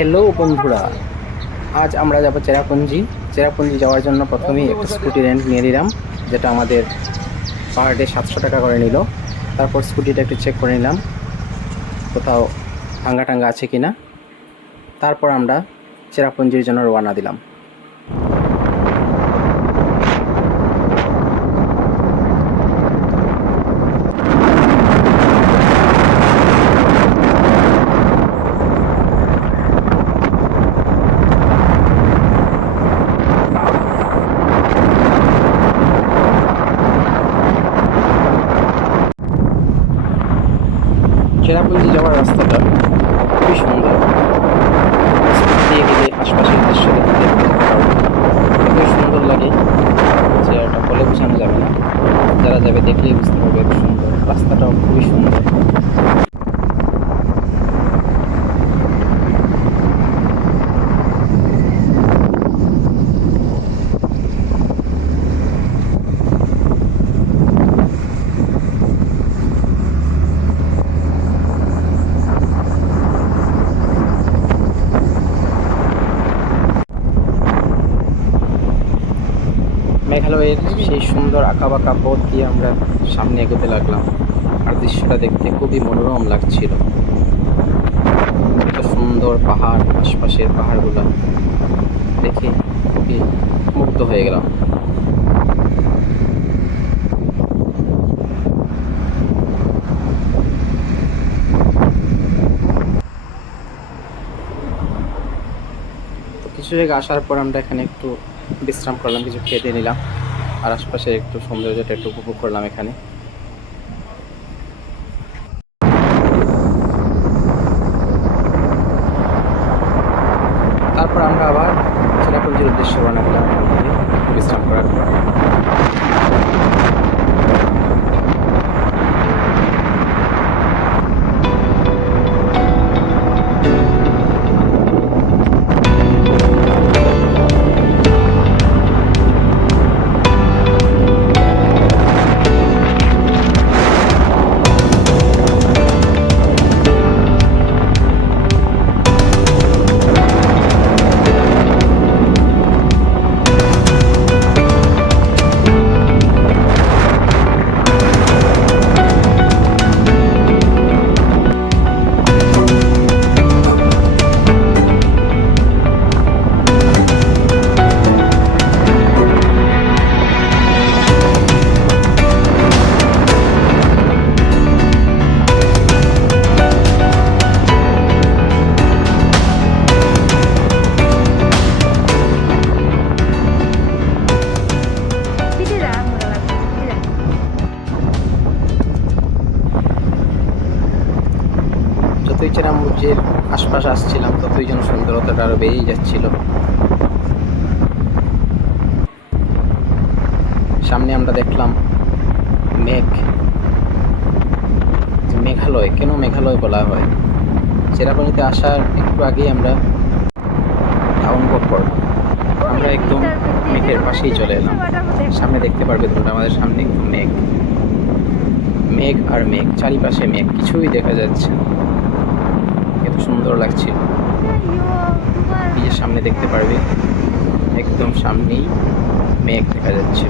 Hello বন্ধুরা, আজ আমরা যাব চেরাপুঞ্জি। চেরাপুঞ্জি যাওয়ার জন্য প্রথমেই একটা স্কুটি রেন্ট নিয়ে নিলাম, যেটা আমাদের পার ডে 700 টাকা করে নিল। তারপর স্কুটিটা একটু চেক করে নিলাম কোথাও ভাঙ্গা টাঙ্গা আছে কিনা। তারপর আমরা চেরাপুঞ্জির জন্য রওনা দিলাম। চেরাপুঞ্জি যাওয়ার রাস্তাটা খুবই সুন্দর। রাস্তা দিয়ে গেলে আশপাশের দৃশ্য দেখতে পারবো, এতই সুন্দর লাগে যে এটা বলে বোঝানো যাবে না। যারা যাবে দেখলেই বুঝতে পারবে এত সুন্দর। রাস্তাটাও খুবই সুন্দর। মেঘালয়ের সেই সুন্দর আঁকাবাঁকা পথ দিয়ে আমরা সামনে এগোতে লাগলাম, আর দৃশ্যটা দেখতে খুবই মনোরম লাগছিল। এত সুন্দর পাহাড়, আশপাশের পাহাড়গুলো দেখে খুবই মুগ্ধ হয়ে গেলাম। তো কিছু জায়গা আসার পর আমরা এখানে একটু বিশ্রাম করলাম, কিছু খেতে নিলাম, আর আশপাশে একটু সৌন্দর্যটা একটু উপভোগ করলাম এখানে। তারপর আমরা আবার চেরাপুঞ্জির উদ্দেশ্যে রওনা দিলাম বিশ্রাম করার পর। যতই চেরাপুঞ্জির আশপাশ আসছিলাম ততই যেন সুন্দরতাটা আরো বেড়েই যাচ্ছিল। সামনে আমরা দেখলাম মেঘ। মেঘালয় কেন মেঘালয় বলা হয়? চেরাপুঞ্জিতে আসার একটু আগেই আমরা টাউন ওক করলাম। আমরা একদম মেঘের পাশেই চলে এলাম। সামনে দেখতে পারবে তোমরা, আমাদের সামনে একদম মেঘ, মেঘ আর মেঘ, চারিপাশে মেঘ, কিছুই দেখা যাচ্ছে না। এত সুন্দর লাগছিল। এই যে সামনে দেখতে পারবে, একদম সামনেই মেঘ দেখা যাচ্ছে।